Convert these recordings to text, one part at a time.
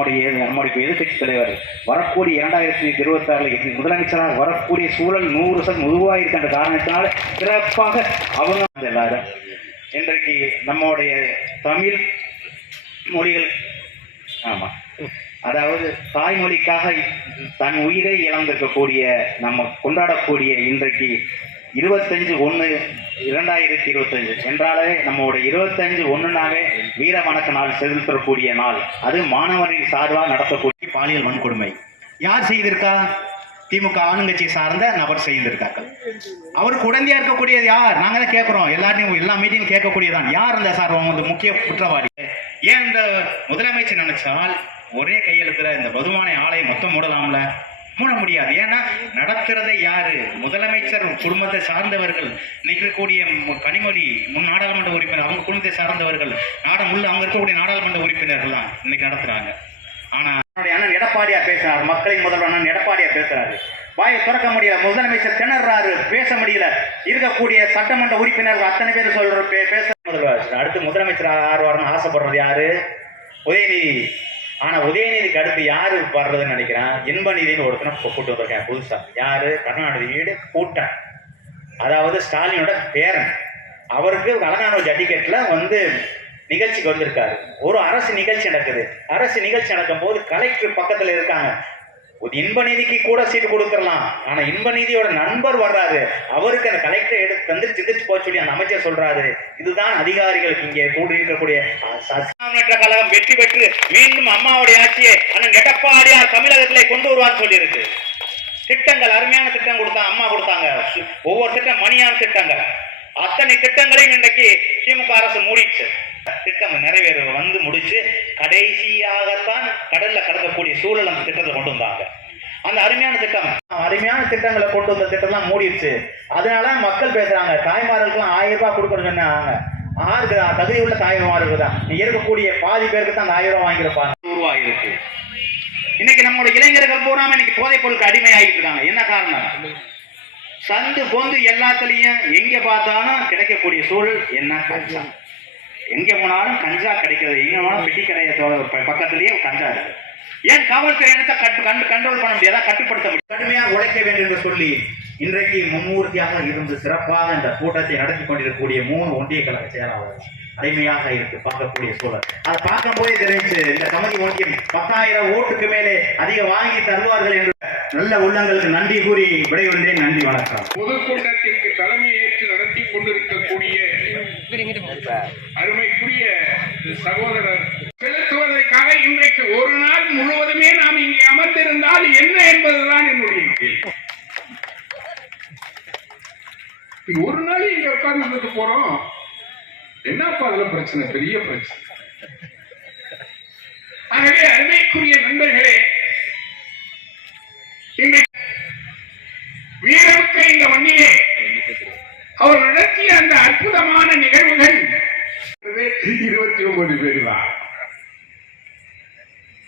நம்முடைய நம்முடைய எதிர்க்கட்சி தலைவர் வரக்கூடிய இரண்டாயிரத்தி இருபத்தி ஆறில் முதலமைச்சராக வரக்கூடிய சூழல் நூறு சதம் உருவாக என்ற காரணத்தினால் சிறப்பாக அவங்க வந்து எல்லாரும் இன்றைக்கு நம்முடைய தமிழ் மொழிகள் ஆமாம் அதாவது தாய்மொழிக்காக தன் உயிரை இழந்திருக்கக்கூடிய நம்ம கொண்டாடக்கூடிய இன்றைக்கு இருபத்தஞ்சு ஒன்று இரண்டாயிரத்தி இருபத்தஞ்சு. என்றாலே நம்மளுடைய இருபத்தஞ்சு ஒன்றுனாவே வீர வணக்க நாள் செலுத்தக்கூடிய நாள். அது மாணவரின் சார்பாக நடத்தக்கூடிய பாலியல் வன்கொடுமை. யார் செய்திருக்கா? திமுக ஆளுங்கட்சி சார்ந்த நபர் செய்திருக்கார்கள். அவருக்கு உடந்தையா இருக்கக்கூடியது யார்? நாங்க தான் கேட்கிறோம் எல்லாரையும் எல்லா மீட்டிங் கேட்கக்கூடியதான் யார் இந்த சார்? வந்து முக்கிய குற்றவாளி. ஏன் இந்த முதலமைச்சர் நினைச்சால் ஒரே கையெழுத்துல இந்த பதுமானை ஆலை மொத்தம் மூடலாம்ல? மூட முடியாது. ஏன்னா நடத்துறதை யாரு? முதலமைச்சர் குடும்பத்தை சார்ந்தவர்கள். நிற்கக்கூடிய கனிமொழி முன் நாடாளுமன்ற உறுப்பினர் அவங்க குடும்பத்தை சார்ந்தவர்கள். நாடம் உள்ள அவங்க இருக்கக்கூடிய நாடாளுமன்ற உறுப்பினர்கள் தான் இன்னைக்கு நடத்துறாங்க. ஆனா அண்ணன் எடப்பாடியார் பேசுறாரு. மக்களின் முதல்வர் அண்ணன் எடப்பாடியார் பேசுறாரு. வாயை திறக்க முடியல. முதலமைச்சர் திணறாரு. பேச முடியல. இருக்கக்கூடிய சட்டமன்ற உறுப்பினர்கள் அத்தனை பேர் சொல்ற பேச முதல்வர் அடுத்து முதலமைச்சர் ஆறுவார்னு ஆசைப்படுறது யாரு? உதயநிதி. ஆனா உதயநிதிக்கு அடுத்து யாரு வர்றதுன்னு நினைக்கிறேன். இன்பநிதினு ஒருத்தனை கூப்பிட்டு கூட்டு வந்திருக்கேன் புதுசா. யாரு? கருணாநிதியோட வீடு அதாவது ஸ்டாலினோட பேரன். அவருக்கு அலங்கானோ ஜல்லிக்கட்டுல வந்து நிகழ்ச்சிக்கு வந்திருக்காரு. ஒரு அரசு நிகழ்ச்சி நடக்குது. அரசு நிகழ்ச்சி நடக்கும் போது கலெக்டர் பக்கத்துல இருக்காங்க. ஒரு இன்பநிதிக்கு கூட சீட்டு கொடுத்துடலாம். ஆனா இன்பநிதியோட நண்பர் வர்றாரு. அவருக்கு அந்த கலெக்டர் எடுத்து வந்து சிந்திச்சு போக சொல்லி அந்த அமைச்சர் சொல்றாரு. இதுதான் அதிகாரிகளுக்கு இங்கே கூடி இருக்கக்கூடிய அஹ், கழகம் வெற்றி பெற்று மீண்டும் அம்மாவுடைய ஆட்சியை அண்ணன் எடப்பாடியார் தமிழகத்திலே கொண்டு வருவான்னு சொல்லியிருக்கு. திட்டங்கள் அருமையான திட்டம் கொடுத்தாங்க அம்மா கொடுத்தாங்க. ஒவ்வொரு திட்டம் மணியான திட்டங்கள். அத்தனை திட்டங்களையும் இன்றைக்கு திமுக அரசு மூடிச்சு திட்டம் நிறைவேற வந்து முடிச்சு கடைசியாகத்தான் கடல்ல கலக்கக்கூடிய சூழல் அந்த திட்டத்தை கொண்டு வந்தாங்க. அந்த அருமையான திட்டம் அருமையான திட்டங்களை கொண்டு வந்த திட்டம்லாம் மூடிடுச்சு. அதனால மக்கள் பேசுறாங்க தாய்மார்களுக்கெல்லாம் ஆயிரம் ரூபாய் கொடுக்கணும்னு சொன்னாங்க. ஆறுக்கு தான் தகுதி உள்ள தாய்மார்களுக்கு தான். நீ இருக்கக்கூடிய பாதி பேருக்கு தான் அந்த ஆயிரம் ரூபாய் வாங்கியிருப்பாங்க. உருவாகிருக்கு இன்னைக்கு நம்மளோட இளைஞர்கள் பூராம இன்னைக்கு போதைப் பொருளுக்கு அடிமையாகிட்டு இருக்காங்க. என்ன காரணம்? சந்து பொந்து எல்லாத்துலயும் எங்க பார்த்தாலும் கிடைக்கக்கூடிய சூழல் என்ன? காரணம் எங்க போனாலும் கஞ்சா கிடைக்கிறது எங்க போனாலும் பெட்டி கடையை தொ- பக்கத்துலயே கஞ்சா இருக்கு. ஏன் காவல்துறை இனத்தை கட்டு கண்டு கண்ட்ரோல் பண்ண முடியாதா? கட்டுப்படுத்த முடியும் கடுமையாக உழைக்க வேண்டும் என்று சொல்லி இன்றைக்கு மும்மூர்த்தியாக இருந்து சிறப்பாக இந்த கூட்டத்தை நடத்தி கொண்டிருக்கக்கூடிய மூணு ஒன்றிய கழக செயலாளர்கள் அடிமையாக இருக்கு பார்க்கக்கூடிய சூழல். அதை பார்க்கும் போதே தெரிஞ்சு இந்த கமிட்டி ஒன்றியம் பத்தாயிரம் ஓட்டுக்கு மேலே அதிக வாங்கி தருவார்கள் என்று நல்ல உள்ளங்களுக்கு நன்றி கூறி விடைபெறுகிறேன். நன்றி வணக்கம். பொதுக்கூட்டத்திற்கு தலைமை ஏற்று நடத்தி கொண்டிருக்கக்கூடிய அருமைக்குரிய சகோதரர் செலுத்துவதற்காக இன்றைக்கு ஒரு நாள் முழுவதுமே நாம் இங்கே அமர்ந்திருந்தால் என்ன என்பதுதான் என்னுடைய கேள்வி. ஒரு நாள் இங்க உட்கார்ந்து போறோம். என்னப்பா அதுல பிரச்சனை? பெரிய பிரச்சனை. ஆகவே அருமைக்குரிய நண்பர்களே வீரமிக்க இந்த மண்ணிலே அவர் நடத்திய அந்த அற்புதமான நிகழ்வுகள் இருபத்தி ஒன்பது பேர் தான்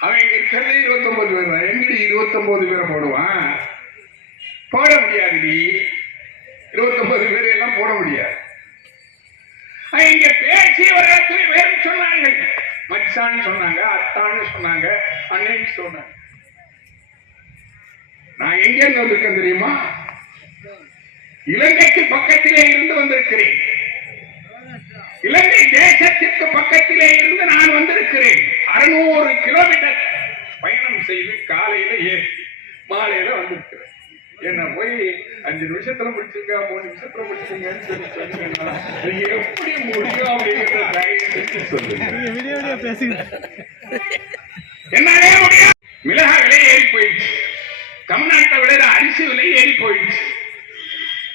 அவன் இங்க இருக்கிறது இருபத்தி ஒன்பது பேர் தான் எங்கடி இருபத்தி ஒன்பது பேரை போடுவான்? போட முடியாதுடி. இருபத்தி ஒன்பது பேர் எல்லாம் போட முடியாது. இங்க பேசியவர்கள் அத்தனை பேரும் சொன்னார்கள். மச்சான்னு சொன்னாங்க அத்தான்னு சொன்னாங்க அண்ணன்னு சொன்னாங்க. நான் எங்க இருந்து வந்திருக்கேன் தெரியுமா? இலங்கைக்கு பக்கத்திலே இருந்து வந்திருக்கிறேன். இலங்கை தேசத்திற்கு பக்கத்திலே இருந்து நான் வந்திருக்கிறேன். அறுநூறு கிலோமீட்டர் பயணம் செய்து காலையில ஏறி மாலையில வந்திருக்கிறேன். என்ன போய் அஞ்சு நிமிஷத்துல முடிச்சுங்க மூணு நிமிஷத்துல முடிச்சுங்கன்னு சொல்லி சொன்னீங்கன்னா நீங்க எப்படி முடியும் அப்படிங்கிற தயவு சொல்லுங்க என்னாலே முடியும் மிளகாய் தமிழ்நாட்டை விட அரிசி விலை ஏறி போயிடுச்சு.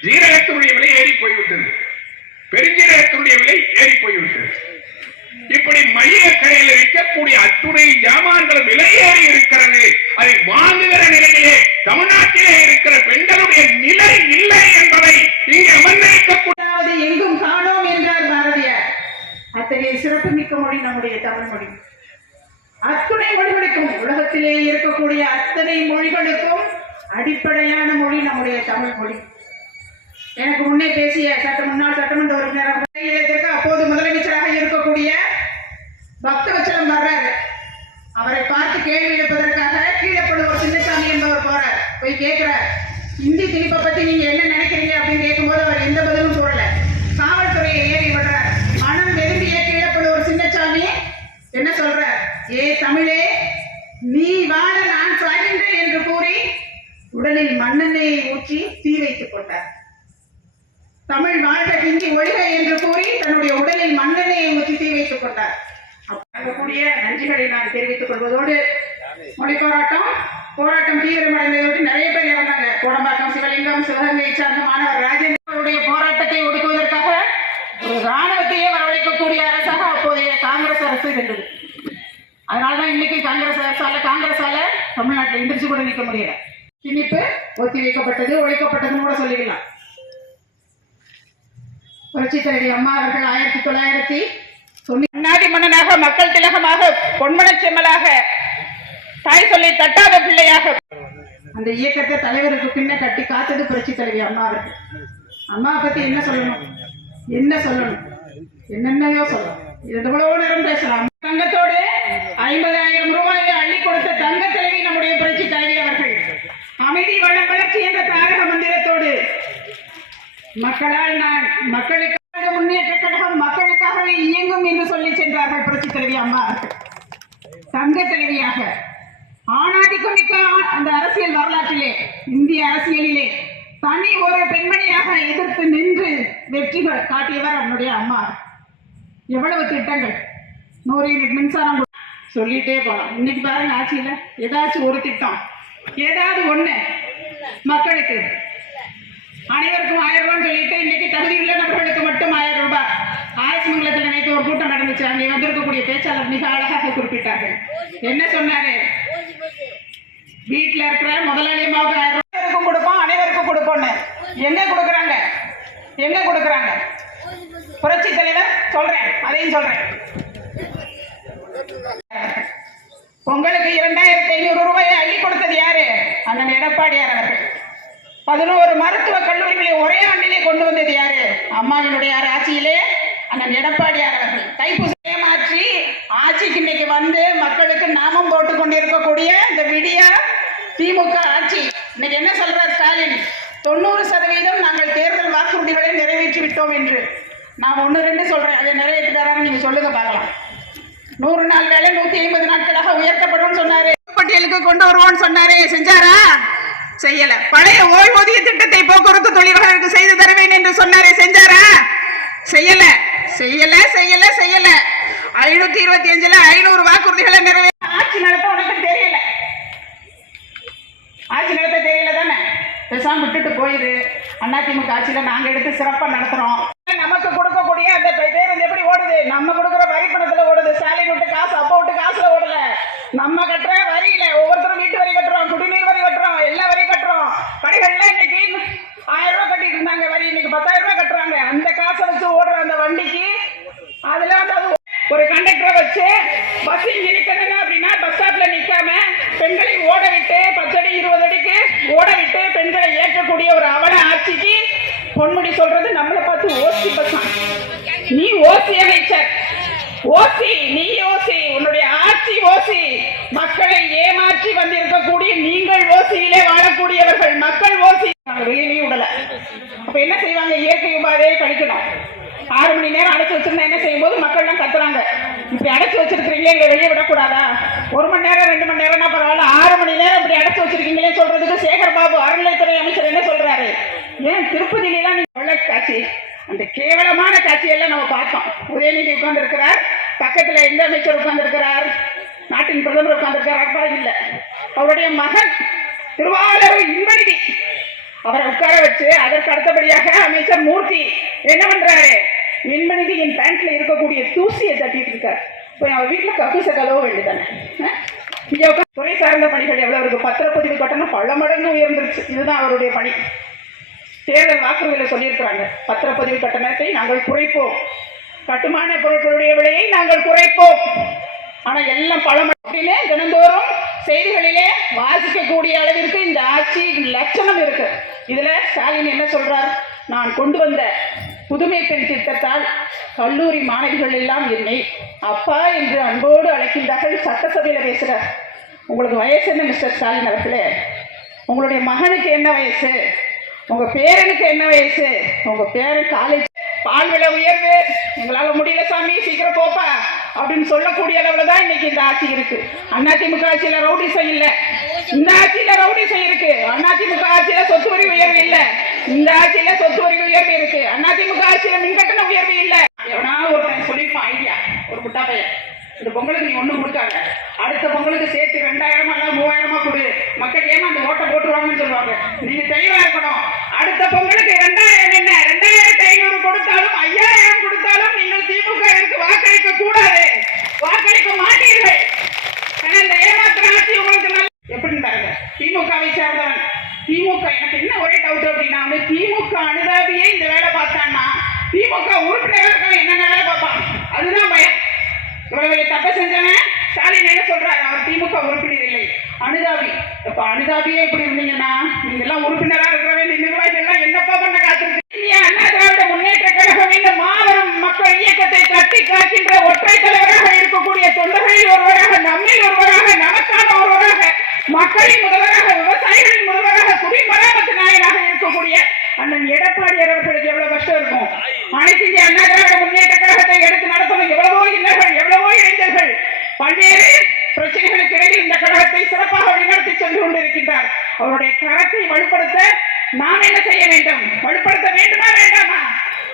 ஜீரகத்தினுடைய விலை ஏறி போய்விட்டது. பெருஞ்சீரகத்தினுடைய விலை ஏறி போய்விட்டது. இப்படி மளிகை கடையில் விற்கக்கூடிய அத்துணை ஜாமான்கள் விலை ஏறி இருக்கிறது. அதை வாங்குகிற நிலையிலே தமிழ்நாட்டிலே இருக்கிற பெண்களுடைய நிலை இல்லை என்பதை இங்கே அமர்ந்திருக்கக்கூடிய அதாவது எங்கும் காணோம் என்றார் பாரதியார். அத்தகைய சிறப்பு மிக்க மொழி நம்முடைய தமிழ் மொழி. அத்துணை மொழிகளுக்கும் உலகத்திலே இருக்கக்கூடிய அத்தனை மொழிகளுக்கும் அடிப்படையான மொழி நம்முடைய தமிழ் மொழி. எனக்கு முன்னே பேசிய சட்ட முன்னாள் சட்டமன்ற உறுப்பினர் நிலையத்திற்கு அப்போது முதலமைச்சராக இருக்கக்கூடிய பக்தவச்சலம் வர்றாரு கேள்வி எழுப்பதற்காக கீழப்படுவோர் சின்னசாமி என்பவர் போறார் போய் கேட்கிறார் இந்தி திணிப்பை பத்தி நீங்க என்ன நினைக்கிறீங்க அப்படின்னு கேட்கும்போது அவர் எந்த பதிலும் போடல காவல்துறையை ஏறி விடுறார் மனம் விரும்பிய கீழப்படுவோர் சின்னசாமி என்ன சொல்றார் ஏ தமிழே நீ வாழ நான் சாகின்றேன் என்று கூறி உடலில் மண்ணெண்ணெயை ஊற்றி தீ வைத்துக் கொண்டார் தமிழ் வாழ்க ஹிந்தி ஒழுக என்று கூறி தன்னுடைய உடலில் மன்னனை ஊற்றி தீ வைத்துக் கொண்டார் கூடிய நன்றிகளை நான் தெரிவித்துக் கொள்வதோடு மொழி போராட்டம் போராட்டம் தீவிரமடைந்ததோடு நிறைய பேர் இறந்தாங்க. கோடம்பாக்கம் சிவலிங்கம் சிவகங்கை சார்ந்த மாணவர் ராஜேந்திரனுடைய போராட்டத்தை ஒடுக்குவதற்காக ஒரு ராணுவத்தையே வரவழைக்கக்கூடிய அரசாக அப்போதைய காங்கிரஸ் அரசு இருந்தது. அதனாலதான் இன்னைக்கு காங்கிரஸ் அரசால காங்கிரஸால தமிழ்நாட்டில் எந்திரிச்சு கூட நிற்க முடியல. திணிப்பு ஒத்தி வைக்கப்பட்டது ஒழிக்கப்பட்டதுன்னு கூட சொல்லிக்கலாம் புரட்சி தலைவி அம்மா அவர்கள் ஆயிரத்தி தொள்ளாயிரத்தி முன்னாடி மன்னனாக மக்கள் திலகமாக பொன்மன செம்மலாக தாய் சொல்லி தட்டாத பிள்ளையாக. அந்த இயக்கத்தை தலைவருக்கு பின்ன கட்டி காத்தது புரட்சி தலைவி அம்மா அவர்கள். அம்மாவை பத்தி என்ன சொல்லணும்? என்ன சொல்லணும்? என்னென்னயோ சொல்லணும். எவ்வளவு நேரம் பேசலாம் தங்கத்தோடு ஐம்பதாயிரம் ரூபாயை அள்ளி கொடுத்த தங்க தலைவி நம்முடைய புரட்சி தலைவி அவர்கள் அமைதி வளம் வளர்ச்சி என்ற தாரக மந்திரத்தோடு மக்களால் நான் மக்களுக்காக முன்னேற்ற கழகம் மக்களுக்காகவே இயங்கும் என்று சொல்லி சென்றார்கள் புரட்சி தலைவி அம்மா சங்க தங்க தலைவியாக ஆணாதிக்கு மிக்க அந்த அரசியல் வரலாற்றிலே இந்திய அரசியலிலே தனி ஒரு பெண்மணியாக எதிர்த்து நின்று வெற்றி காட்டியவர் அவனுடைய அம்மா எவ்வளவு திட்டங்கள். நூறு யூனிட் மின்சாரம் சொல்லிட்டே போலாம். இன்னைக்கு பாருங்க ஆட்சியில் ஏதாச்சும் ஒரு திட்டம். ஏதாவது ஒன்று மக்களுக்கு அனைவருக்கும் ஆயிரம் ரூபாய் சொல்லிட்டு இன்னைக்கு தகுதியுள்ள நபர்களுக்கு மட்டும் ஆயிரம் ரூபாய். ஆயசமங்கலத்தில் நினைத்து நேற்று ஒரு கூட்டம் நடந்துச்சு. அங்கே வந்திருக்கக்கூடிய பேச்சாளர் மிக அழகாக குறிப்பிட்டார்கள். என்ன சொன்னாரு? வீட்டில் இருக்கிற முதலாளியமாக ஆயிரம் ரூபாய். கொடுப்போம் அனைவருக்கும் கொடுப்போம்னு. எங்க கொடுக்குறாங்க? எங்க கொடுக்குறாங்க? புரட்சி தலைவர் சொல்றேன். அதையும் சொல்றேன். உங்களுக்கு இரண்டாயிரத்தி ஐநூறு ரூபாயை அள்ளி கொடுத்தது யாரு? அண்ணன் எடப்பாடியார் அவர்கள். பதினோரு மருத்துவ கல்லூரிகளை ஒரே ஆண்டிலே கொண்டு வந்தது யாரு? அம்மாவினுடைய ஆட்சியிலே அண்ணன் எடப்பாடியார் அவர்கள். தைப்பூசை மாற்றி ஆட்சிக்கு இன்னைக்கு வந்து மக்களுக்கு நாமம் போட்டு கொண்டிருக்கக்கூடிய இந்த விடிய திமுக ஆட்சி. இன்னைக்கு என்ன சொல்றார் ஸ்டாலின்? தொண்ணூறு சதவீதம் நாங்கள் தேர்தல் வாக்குறுதிகளை நிறைவேற்றி விட்டோம் என்று. நான் ஒன்று ரெண்டு சொல்றேன். அதை நிறைவேற்றுறாருன்னு நீங்க சொல்லுங்க பார்க்கலாம். நூறு நாள் வேலை நூத்தி ஐம்பது நாட்களாக உயர்த்தப்படும் சொன்னாரு. பட்டியலுக்கு கொண்டு வருவோம்னு சொன்னாரு. செஞ்சாரா? செய்யல. பழைய ஓய்வூதிய திட்டத்தை போக்குவரத்து தொழிலாளர்களுக்கு செய்து தருவேன் என்று சொன்னாரே செஞ்சாரா? செய்யல. செய்யல செய்யல செய்யல. ஐநூத்தி இருபத்தி அஞ்சுல ஐநூறு வாக்குறுதிகளை நிறைவேற்ற ஆட்சி நடத்த உனக்கு தெரியல. ஆட்சி நடத்த தெரியல தானே? பேசாம விட்டுட்டு போயிரு. அதிமுக ஆட்சியில நாங்க எடுத்து சிறப்பா நடத்துறோம். நமக்கு கொடுக்கக்கூடிய அந்த பேருந்து எப்படி ஓடுது? நம்ம கொடுக்குற வரி பணத்துல ஓடுது. ஸ்டாலின் விட்டு காசு அப்பா விட்டு காசுல ஓடல. நம்ம கட்டுற வரியில ஒவ்வொருத்தரும் வீட்டு வரி கட்டுறோம் குடிநீர் வரி கட்டுறோம் எல்லா வரி கட்டுறோம் கடைகள்ல இன்னைக்கு ஆயிரம் ரூபாய் கட்டிட்டு இருந்தாங்க வரி இன்னைக்கு பத்தாயிரம் ரூபாய் கட்டுறாங்க அந்த காசை வச்சு ஓடுற அந்த வண்டிக்கு. அதுல வந்து ஒரு கண்டக்டரை வச்சு பஸ் இங்க அப்படின்னா பஸ் ஸ்டாப்ல நிற்காம பெண்களை ஓட விட்டு பத்தடி இருபது அடிக்கு ஓட விட்டு பெண்களை ஏற்கக்கூடிய ஒரு அவல ஆட்சிக்கு பொன்முடி சொல்றது நம்மளை பார்த்து ஓசி பசான் நீ ஓசி அமைச்சர் ஓசி நீ ஓசி உன்னுடைய ஆட்சி ஓசி மக்களை ஏமாற்றி வந்திருக்கக்கூடிய நீங்கள் ஓசியிலே வாழக்கூடியவர்கள். மக்கள் ஓசி ஆறு மணி நேரம் அடைச்சு வச்சிருந்தா என்ன செய்யும் போது மக்கள்லாம் கத்துறாங்க. இப்படி அடைச்சு வச்சிருக்கிறீங்களே எங்களை வெளியே விடக்கூடாதா? ஒரு மணி நேரம் ரெண்டு மணி நேரம்னா பரவாயில்ல. ஆறு மணி நேரம் இப்படி அடைச்சு வச்சிருக்கீங்களே சொல்றதுக்கு சேகர் பாபு அறநிலைத்துறை அமைச்சர் என்ன சொல்றாரு? ஏன் திருப்பதியிலாம் நீங்க உள்ள காட்சி அந்த கேவலமான காட்சியெல்லாம் நம்ம பார்த்தோம். உதயநிதி உட்கார்ந்து இருக்கிறார் பக்கத்துல எந்த அமைச்சர் உட்கார்ந்து இருக்கிறார் நாட்டின் பிரதமர் உட்கார்ந்து இருக்கிறார் இல்ல. அவருடைய மகன் திருவாளர் இன்பநிதி. அவரை உட்கார வச்சு அதற்கு அடுத்தபடியாக அமைச்சர் மூர்த்தி என்ன பண்றாரு? மின்மணிதி என் பேண்ட்ல இருக்கக்கூடிய தூசியை தட்டிட்டு இருக்காரு. போய் அவன் வீட்டில் கக்கூச கலவ வேண்டியதானே இங்கே துறை சார்ந்த பணிகள் எவ்வளோ இருக்கு? பத்திரப்பதிவு கட்டணம் பல மடங்கு உயர்ந்துருச்சு. இதுதான் அவருடைய பணி. தேர்தல் வாக்குறுதியில் சொல்லியிருக்கிறாங்க. பத்திரப்பதிவு கட்டணத்தை நாங்கள் குறைப்போம். கட்டுமான பொருட்களுடைய விலையை நாங்கள் குறைப்போம். ஆனால் எல்லாம் பல மட்டிலே தினந்தோறும் செய்திகளிலே வாசிக்கக்கூடிய அளவிற்கு இந்த ஆட்சி லட்சணம் இருக்கு. இதில் ஸ்டாலின் என்ன சொல்றார்? நான் கொண்டு வந்த புதுமை பெண் திட்டத்தால் கல்லூரி மாணவிகள் எல்லாம் என்னை அப்பா என்று அன்போடு அழைக்கின்றார்கள். சட்டசபையில் பேசுகிறார் உங்களுக்கு வயசு என்ன மிஸ்டர் ஸ்டாலின் அவர்களே? உங்களுடைய மகனுக்கு என்ன வயசு? உங்கள் பேரனுக்கு என்ன வயசு? உங்கள் பேரன் காலேஜ் பால் விலை உயர்வு. எங்களால் முடியல சாமி சீக்கிரம் போப்பா அப்படின்னு சொல்லக்கூடிய அளவில் தான் இன்னைக்கு இந்த ஆட்சி இருக்கு. அதிமுக ஆட்சியில் ரவுடிசம் இல்லை. இந்த ஆட்சியில் ரவுடிசம் இருக்கு அதிமுக ஆட்சியில் சொத்து வரி உயர்வு இல்லை. இந்த ஆட்சியில சொத்து வரி உயர்வு இருக்கு. அதிமுக ஆட்சியில மின்கட்டண உயர்வு இல்ல. எவனா ஒருத்தன் சொல்லியிருப்பான் ஐடியா ஒரு முட்டா பையன் இந்த பொங்கலுக்கு நீ ஒண்ணும் கொடுக்காத. அடுத்த பொங்கலுக்கு சேர்த்து ரெண்டாயிரமா இல்ல மூவாயிரமா கொடு. மக்கள் ஏமாந்து ஓட்ட போட்டுருவாங்கன்னு சொல்லுவாங்க. நீங்க தெளிவா இருக்கணும். அடுத்த பொங்கல் ரெண்டாயிரம் என்ன ரெண்டாயிரத்தி ஐநூறு கொடுத்தாலும் ஐயாயிரம் கொடுத்தாலும் நீங்கள் திமுகவிற்கு வாக்களிக்க கூடாது வாக்களிக்க மாட்டீர்கள் ஆனா இந்த ஏமாத்துற ஆட்சி உங்களுக்கு நல்ல எப்படின்னு பாருங்க திமுகவை சேர்ந்தவன் திமுக எனக்கு என்ன ஒரே டவுட் அப்படின்னா வந்து திமுக அனுதாபியே இந்த வேலை பார்த்தான்னா திமுக உறுப்பினர்கள் என்னென்ன வேலை பார்ப்பான் அதுதான் பயம் இவ்வளவு பெரிய தப்பை செஞ்சவன் ஸ்டாலின் என்ன சொல்றாரு அவர் திமுக உறுப்பினர் இல்லை அனுதாபி. இப்ப அனுதாபியே இப்படி இருந்தீங்கன்னா நீங்க எல்லாம் உறுப்பினரா இருக்கிற வேண்டிய நிர்வாகிகள் எல்லாம் என்னப்பா பண்ண காத்திருக்கு அண்ணா திராவிட முன்னேற்ற கழகம் இந்த மாபெரும் மக்கள் இயக்கத்தை கட்டி காக்கின்ற ஒற்றை தலைவராக இருக்கக்கூடிய தொண்டர்களில் ஒருவராக நம்மில் ஒருவராக நமக்கான ஒருவராக மக்களின் முதல்வராக விவசாயிகளின் முதல்வராக குடிமராமத்து நாயகராக இருக்கக்கூடிய அண்ணன் எடப்பாடியார் அவர்களுக்கு எவ்வளவு கஷ்டம் இருக்கும் அனைத்து இந்திய அண்ணா திராவிட முன்னேற்ற கழகத்தை எடுத்து நடத்தணும் எவ்வளவோ இன்னர்கள் எவ்வளவோ இளைஞர்கள் பல்வேறு பிரச்சனைகளுக்கு இடையில் இந்த கழகத்தை சிறப்பாக வழிநடத்தி சென்று கொண்டிருக்கின்றார். அவருடைய கரத்தை வலுப்படுத்த நாம் என்ன செய்ய வேண்டும்? வலுப்படுத்த வேண்டுமா வேண்டாமா?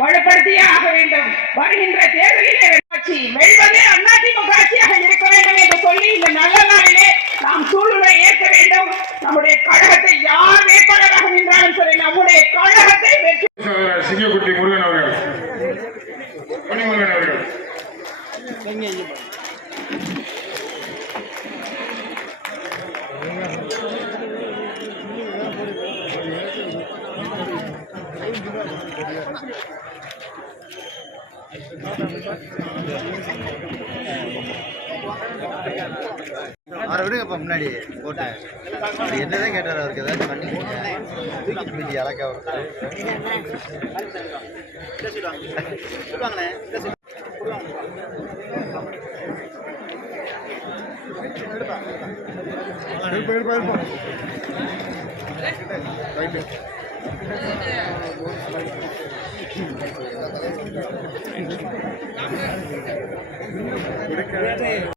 வலுப்படுத்தியே ஆக வேண்டும். வருகின்ற தேர்தலிலே ஆட்சி வெல்வதே அதிமுக ஆட்சியாக இருக்க வேண்டும் என்று சொல்லி இந்த நல்ல நாளிலே நாம் சூழ்நிலை ஏற்க வேண்டும். நம்முடைய கழகத்தை யார் வேட்பாளராக நின்றாலும் சரி நம்முடைய கழகத்தை வெற்றி சகோதரர் சிங்கக்குட்டி முருகன் அவர்கள் மணிமுருகன் அவர்கள் அவரை விடுங்கப்பா முன்னாடி போட்டு அவர் என்னதான் கேட்டார் அவருக்கு ஏதாச்சும் பண்ணி தூக்கிட்டு போயிட்டு இலக்கா சொல்லுவாங்களே